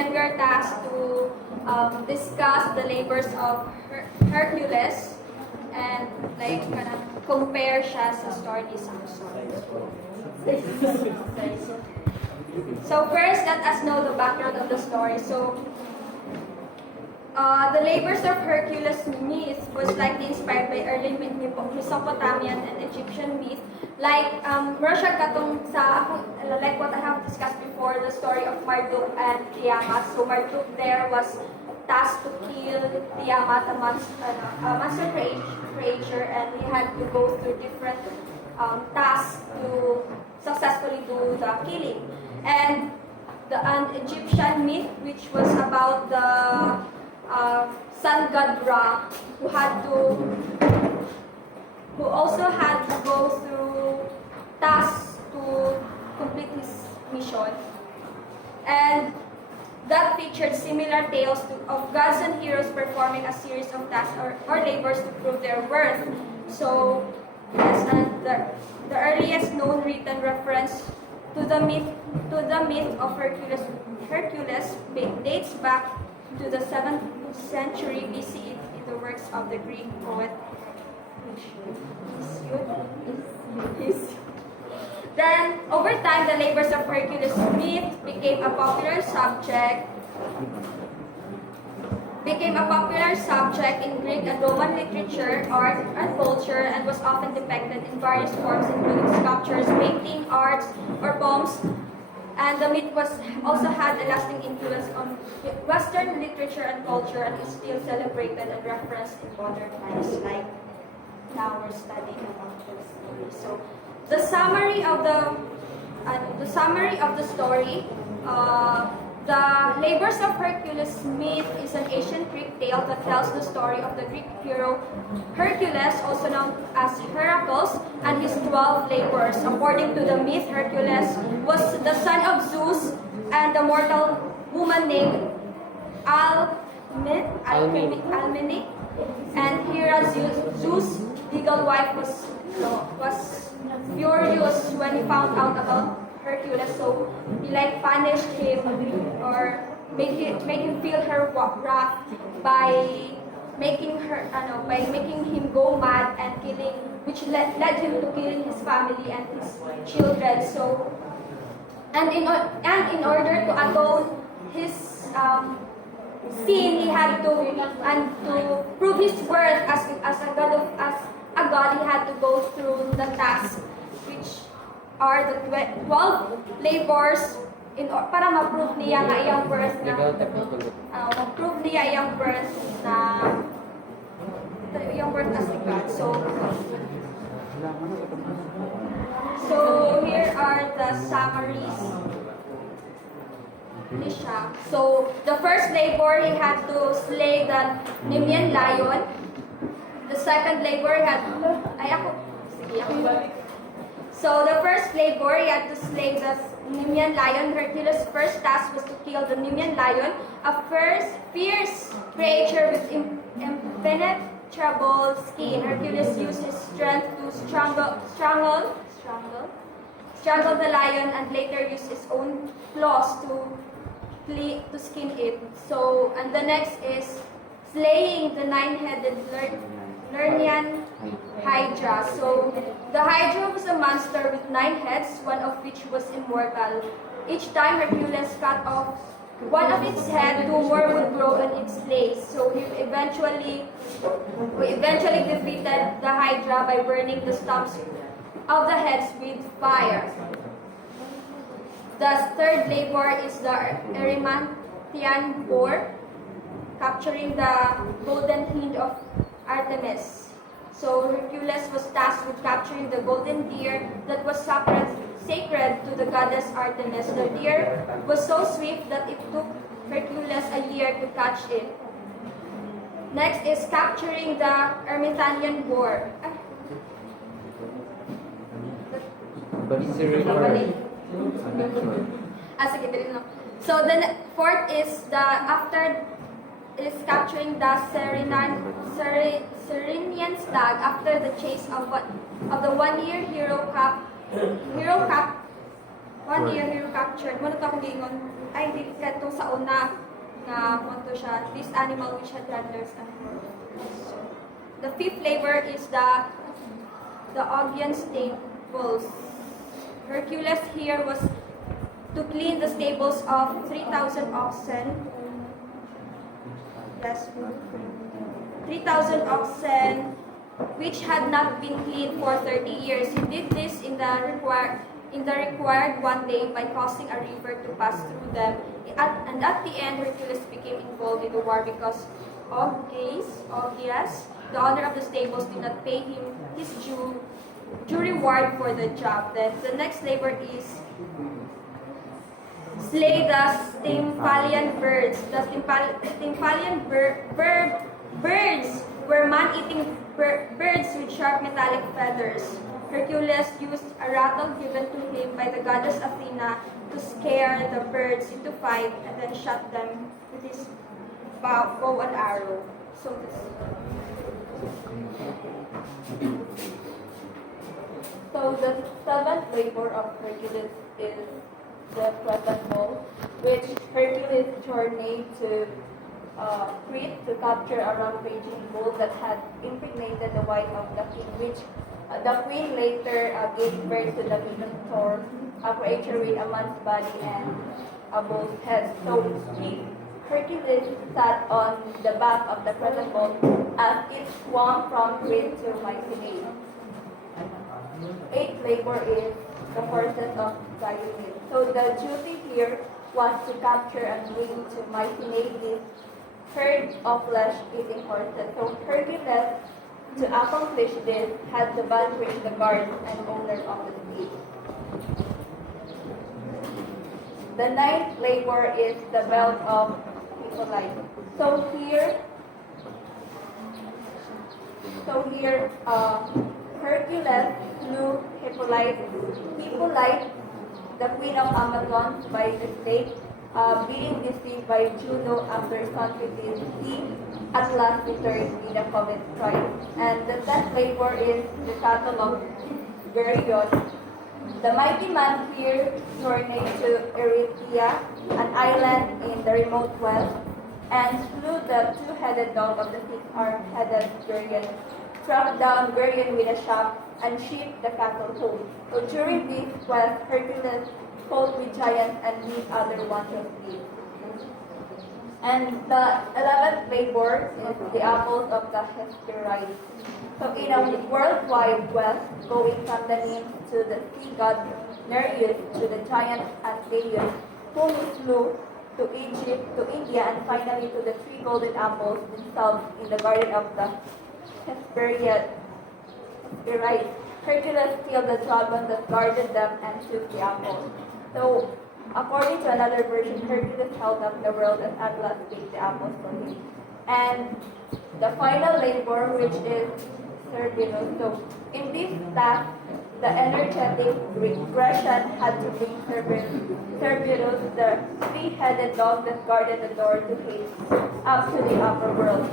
and we are tasked to discuss the labors of Hercules and like compare siya sa story ni Samson. So first, let us know the background of the story. So the labors of Hercules myth was likely inspired by early Mesopotamian and Egyptian myth. Like Russia katong sa like what I have discussed before, the story of Marduk and Tiamat. So Marduk there was tasked to kill Tiamat, a monster creature, and he had to go through different tasks to successfully do the killing. And an Egyptian myth, which was about the sun god Ra, who also had to go through tasks to complete his mission. And that featured similar tales of gods and heroes performing a series of tasks or labors to prove their worth. So, yes, and the earliest known written reference to the myth of Hercules dates back to the 7th century BCE in the works of the Greek poet Hesiod. Then, over time, the labors of Hercules myth became a popular subject in Greek and Roman literature, art, and culture, and was often depicted in various forms, including sculptures, painting, arts, or poems. And the myth also had a lasting influence on Western literature and culture, and is still celebrated and referenced in modern times, like now we're studying about this story. So, the summary of the story. The labors of Hercules myth is an ancient Greek tale that tells the story of the Greek hero Hercules, also known as Heracles, and his 12 labors. According to the myth, Hercules was the son of Zeus and a mortal woman named Almene, and Hera, Zeus' legal wife, was furious when he found out about Hercules, so he punished him or made him feel her wrath by making him go mad and killing, which led him to killing his family and his children. So, and in order to atone his sin, he had to prove his worth as a god, he had to go through the task, which are the 12 labors para ma-prove niya nga iyang worth na iyang worth as a god. So here are the summaries. So the first labor, he had to slay the Nemean lion. The second labor, he had So the first labor, he had to slay the Nemean lion. Hercules' first task was to kill the Nemean lion, a fierce creature with impenetrable skin. Hercules used his strength to strangle the lion, and later used his own claws to skin it. So, and the next is slaying the 9-headed Lernean Hydra. So, the Hydra was a monster with 9 heads, one of which was immortal. Each time Hercules cut off one of its head, 2 more would grow in its place. So, we eventually defeated the Hydra by burning the stumps of the heads with fire. The third labor is the Erymanthean boar, capturing the golden hind of Artemis. So Hercules was tasked with capturing the golden deer that was sacred to the goddess Artemis. The deer was so swift that it took Hercules a year to catch it. Next is capturing the Erymanthean boar. So the fourth is capturing the Ceryneian stag after the chase of the 1 year hero captured. Ano to akong giingon? ay hindi katong sa una nga punto siya, this animal which had rattlers and horns. The fifth labor is the Augean stables. Hercules here was to clean the stables of 3,000 oxen. Yes, 3,000 oxen which had not been cleaned for 30 years. He did this in the required one day by causing a river to pass through them. And at the end, Hercules became involved in the war because Augeas, the owner of the stables, did not pay him his due reward for the job. Then the next labor is slay the Stymphalian birds. The Stymphalian birds were man-eating birds with sharp metallic feathers. Hercules used a rattle given to him by the goddess Athena to scare the birds into fight and then shot them with his bow and arrow. So the seventh labor of Hercules is the crescent bull, which Hercules journeyed to Crete to capture a rampaging bull that had impregnated the wife of the king, which the queen later gave birth to the Minotaur, a creature with a man's body and a bull's head. So Hercules sat on the back of the crescent bull as it swung from Crete to Mycenae. Eighth labor is the horses of Hercules. So the duty here was to capture and bring to Mycenae this herd of flesh-eating horses. So Hercules, to accomplish this, had to vanquish the guards and owners of the steed. The ninth labor is the belt of Hercules. So here, Hercules slew Hippolyte, the queen of Amazon, by mistake, being deceived by Juno after son fertility, at last returned in the covet tribe. And the 10th labor is the battle of Geryon. The mighty man here journeyed to Erythea, an island in the remote west, and slew the two-headed dog of the six-arm-headed Geryon, struck down Geryon with a shaft, and shipped the cattle home. So during this quest, Hercules fought with giants and beat other wanted thieves. And the 11th labor is the apples of the Hesperides. So in a worldwide quest, going from the nymphs to the sea god Nereus to the giant Antaeus, whom he slew, to Egypt, to India, and finally to the three golden apples themselves in the garden of the Hesperides. Hercules killed the dragon that guarded them and took the apples. So, according to another version, Hercules held up the world and Atlas gave the apples for him. And the final labor, which is Cerberus. So, in this task, the energetic Grecian had to bring Cerberus, the three-headed dog that guarded the door to Hades, up to the upper world.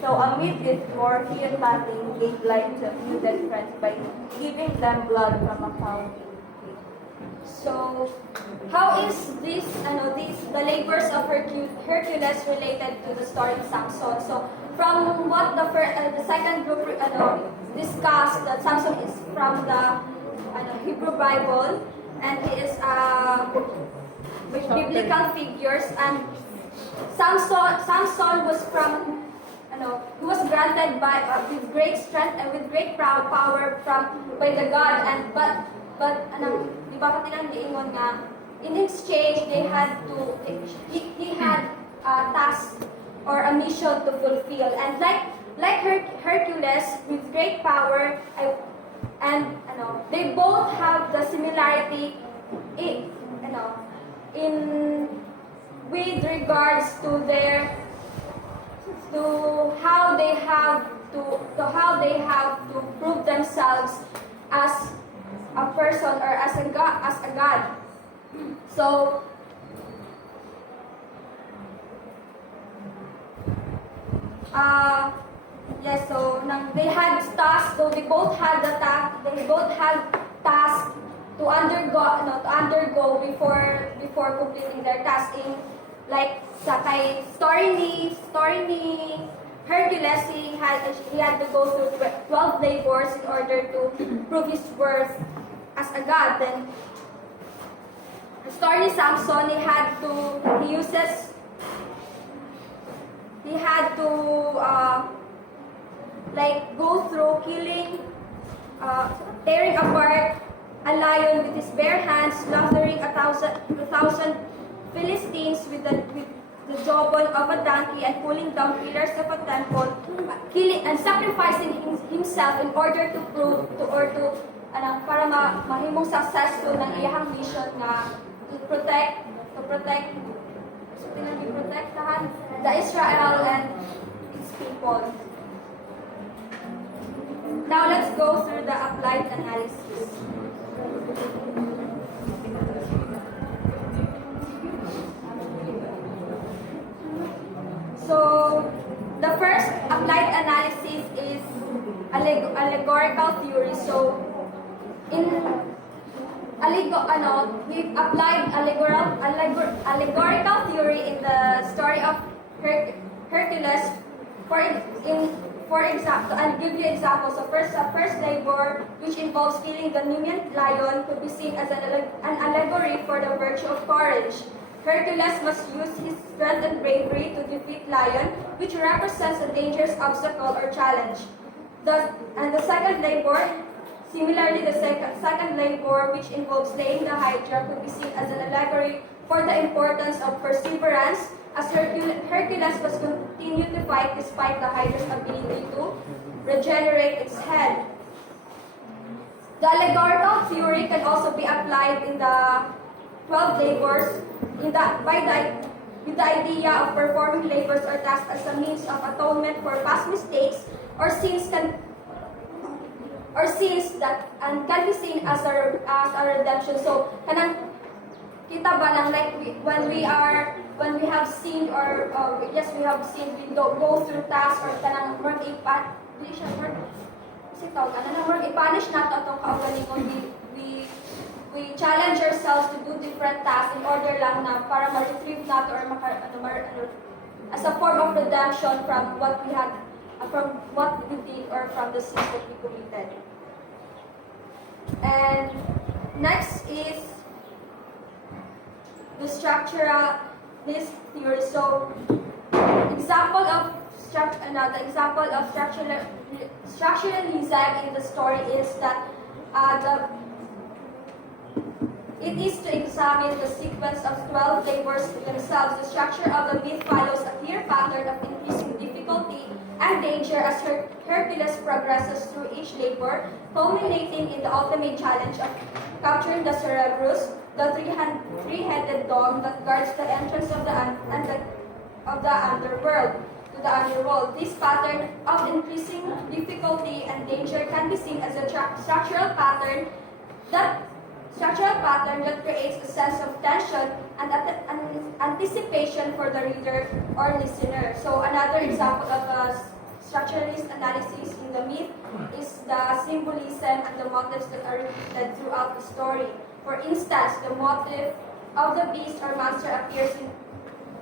So amid this war, he and Latin gave life to a few dead friends by giving them blood from a cow. So, how is the labors of Hercules related to the story of Samson? So, from what the second group discussed, that Samson is from the Hebrew Bible, and he is with biblical figures, and Samson was from he was granted by with great strength and with great power by the God, and but di ba katilang giingon nga in exchange he had a task or a mission to fulfill, and like Hercules with great power, they both have the similarity in with regards to their how they have to prove themselves as a person or as a god. So they had tasks, so they both had tasks to undergo before completing their task. In like sa kay story ni Hercules, he had to go through 12 labors in order to prove his worth as a god. Then the story ni Samson, he had to like go through tearing apart a lion with his bare hands, slaughtering a thousand Philistines with the jawbone of a donkey, and pulling down pillars of a temple, killing and sacrificing himself in order to prove para mahimong successful ng iyang mission na to protect the Israel and its people. Now let's go through the applied analysis. So the first applied analysis is allegorical theory. So in we applied allegorical theory in the story of Hercules. For example, I'll give you examples. So first labor, which involves killing the Numian lion, could be seen as an allegory for the virtue of courage. Hercules must use his strength and bravery to defeat lion, which represents a dangerous obstacle or challenge. The second labor, similarly, the second labor, which involves slaying the Hydra, could be seen as an allegory for the importance of perseverance, as Hercules must continue to fight despite the Hydra's ability to regenerate its head. The allegorical theory can also be applied in the 12 labors with the idea of performing labors or tasks as a means of atonement for past mistakes or sins that can be seen as a redemption. So kanang kita ba nang like when we have sinned or we have sinned, we go through tasks or kanang work i-punish nato atong kaugalingon. We challenge ourselves to do different tasks in order lang na para ma-retrieve nato or as a form of redemption from what we did or from the sins that we committed. And next is the structuralist theory. So example of structuralism in the story is that it is to examine the sequence of 12 labors themselves. The structure of the myth follows a clear pattern of increasing difficulty and danger as Hercules progresses through each labor, culminating in the ultimate challenge of capturing the Cerberus, the three-headed dog that guards the entrance of the underworld to the underworld. This pattern of increasing difficulty and danger can be seen as a structural pattern that creates a sense of tension and anticipation for the reader or listener. So another example of a structuralist analysis in the myth is the symbolism and the motives that are repeated throughout the story. For instance, the motif of the beast or monster appears in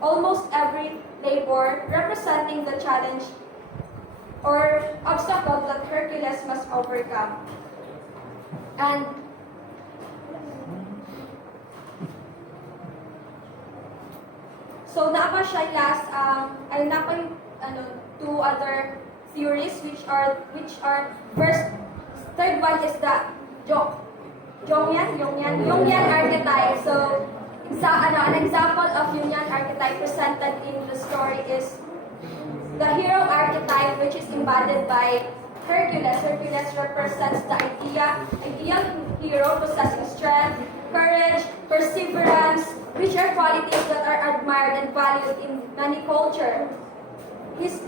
almost every labor, representing the challenge or obstacle that Hercules must overcome. And so napa siya last two other theories which are third one is the Jungian archetype. So an example of Jungian archetype presented in the story is the hero archetype, which is embodied by Hercules. Hercules represents the ideal hero possessing strength, courage, perseverance, which are qualities that are admired and valued in many cultures. His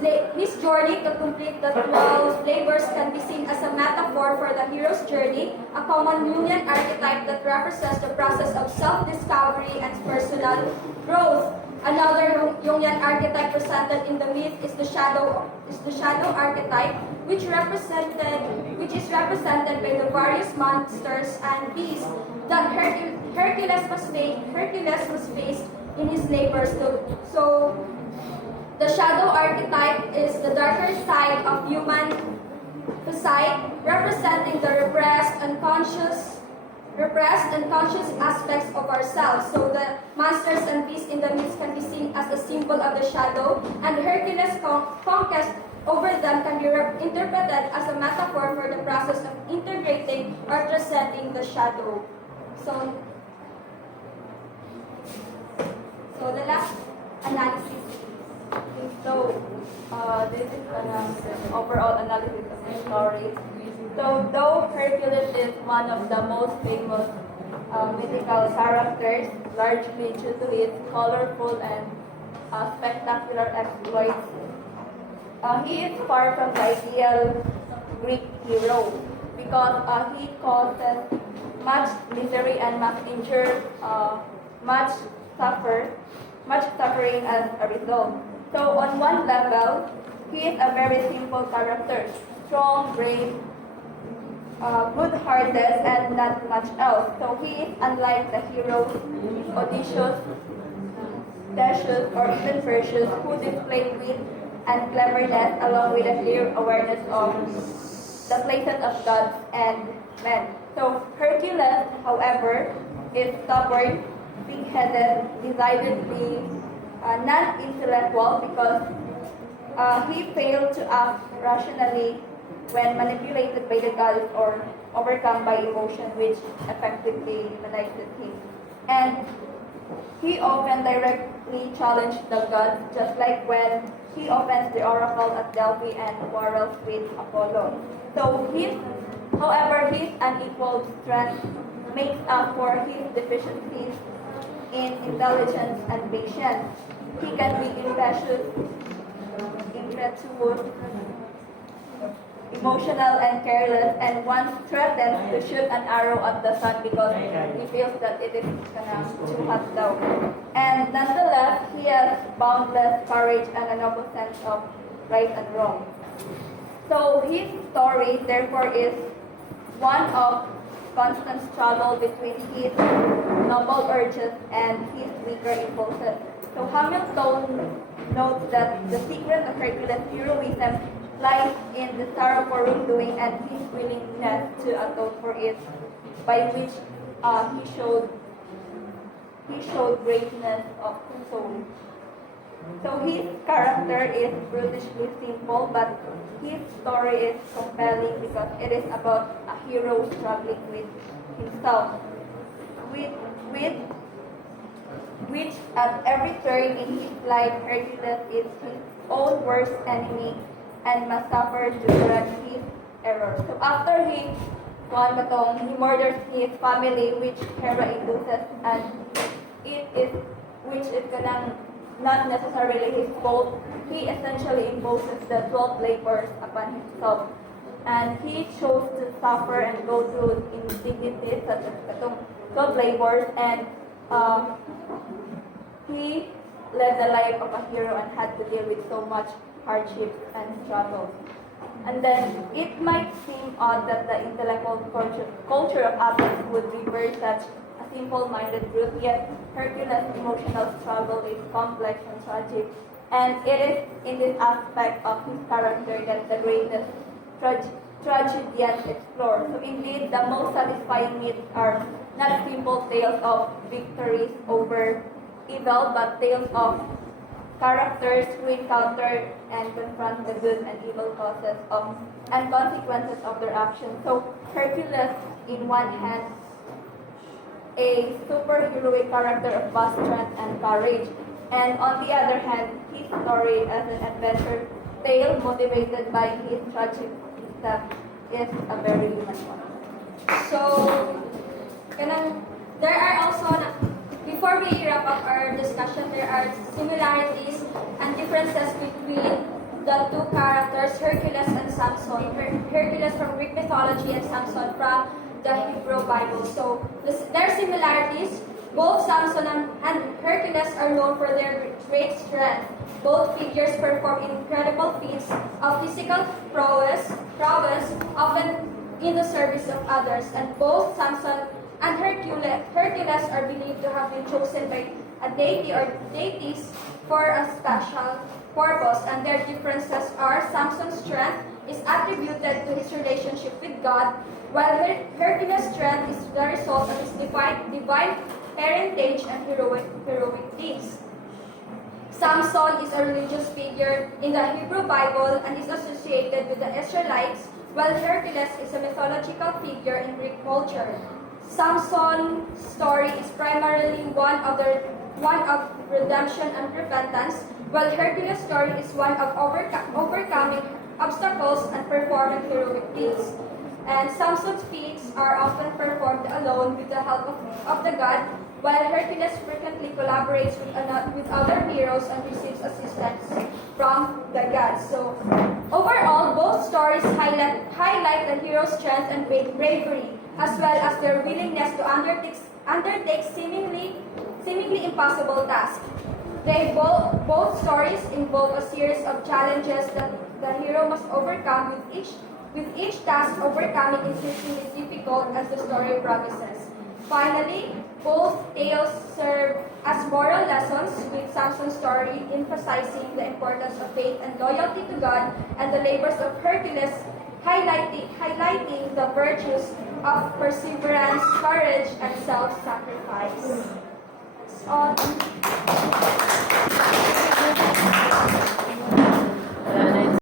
journey to complete the 12 labors can be seen as a metaphor for the hero's journey, a common Jungian archetype that represents the process of self-discovery and personal growth. Another Jungian archetype presented in the myth is the shadow archetype, which is represented by the various monsters and beasts that Hercules was faced in his labors. So the shadow archetype is the darker side of human psyche, representing the repressed and conscious aspects of ourselves. So the monsters and beasts in the midst can be seen as a symbol of the shadow, and Hercules' conquest over them can be interpreted as a metaphor for the process of integrating or transcending the shadow. So the last analysis. So, this is an overall analysis of the story. So, though Hercules is one of the most famous mythical characters, largely due to his colorful and spectacular exploits, he is far from the ideal Greek hero because he causes much misery and must endure much suffering as a result. So on one level, he is a very simple character, strong, brave, good-hearted, and not much else. So he is unlike the heroes Odysseus, Theseus, or even Perseus, who display wit and cleverness along with a clear awareness of the places of gods and men. So Hercules, however, is stubborn, big-headed, decidedly non-intellectual because he failed to act rationally when manipulated by the gods or overcome by emotion, which effectively humanizes him. And he often directly challenged the gods, just like when he offends the oracle at Delphi and quarrels with Apollo. So however, his unequaled strength makes up for his deficiencies in intelligence and patience. He can be impetuous, emotional, and careless, and once threatens to shoot an arrow at the sun because he feels that it is too hot now. And nonetheless, he has boundless courage and a noble sense of right and wrong. So his story, therefore, is one of constant struggle between his noble urges and his weaker impulses. So Hamilton notes that the secret of Hercules' heroism lies in the sorrow for wrongdoing and his willingness to atone for it, by which he showed greatness of soul. So his character is brutishly simple, but his story is compelling because it is about a hero struggling with himself, which at every turn in his life Hercules is his own worst enemy and must suffer to correct his errors. So after he murders his family, which Hera induces, and which is not necessarily his fault. He essentially imposes the 12 labors upon himself. And he chose to suffer and go through indignities such as the 12 labors, and he led the life of a hero and had to deal with so much hardships and struggles. And then it might seem odd that the intellectual culture of Athens would revere such a simple-minded group, yet Hercules' emotional struggle is complex and tragic. And it is in this aspect of his character that the greatest tragedians explore. So indeed, the most satisfying myths are not simple tales of victories over evil, but tales of characters who encounter and confront the good and evil causes of and consequences of their actions. So Hercules, in one hand, a superheroic character of vast strength and courage, and on the other hand, his story as an adventure tale motivated by his tragic step is a very human one. So, there are also, before we wrap up our discussion, there are similarities and differences between the two characters, Hercules and Samson. Hercules from Greek mythology and Samson from the Hebrew Bible. So, their similarities Both Samson and Hercules are known for their great strength. Both figures perform incredible feats of physical prowess, often in the service of others. And both Samson and Hercules are believed to have been chosen by a deity or deities for a special purpose. And their differences are Samson's strength is attributed to his relationship with God, while Hercules' strength is the result of his divine parentage and heroic deeds. Samson is a religious figure in the Hebrew Bible and is associated with the Israelites, while Hercules is a mythological figure in Greek culture. Samson's story is primarily one of redemption and repentance, while Hercules' story is one of overcoming obstacles and performing heroic deeds. And Samson's feats are often performed alone with the help of the god, while Hercules frequently collaborates with other heroes and receives assistance from the gods. So, overall, both stories highlight the hero's strength and bravery, as well as their willingness to undertake seemingly impossible tasks. Both stories involve a series of challenges that the hero must overcome, with each task overcoming increasingly difficult as the story progresses. Finally, both tales serve as moral lessons, with Samson's story emphasizing the importance of faith and loyalty to God, and the labors of Hercules highlighting the virtues of perseverance, courage, and self-sacrifice. That's all.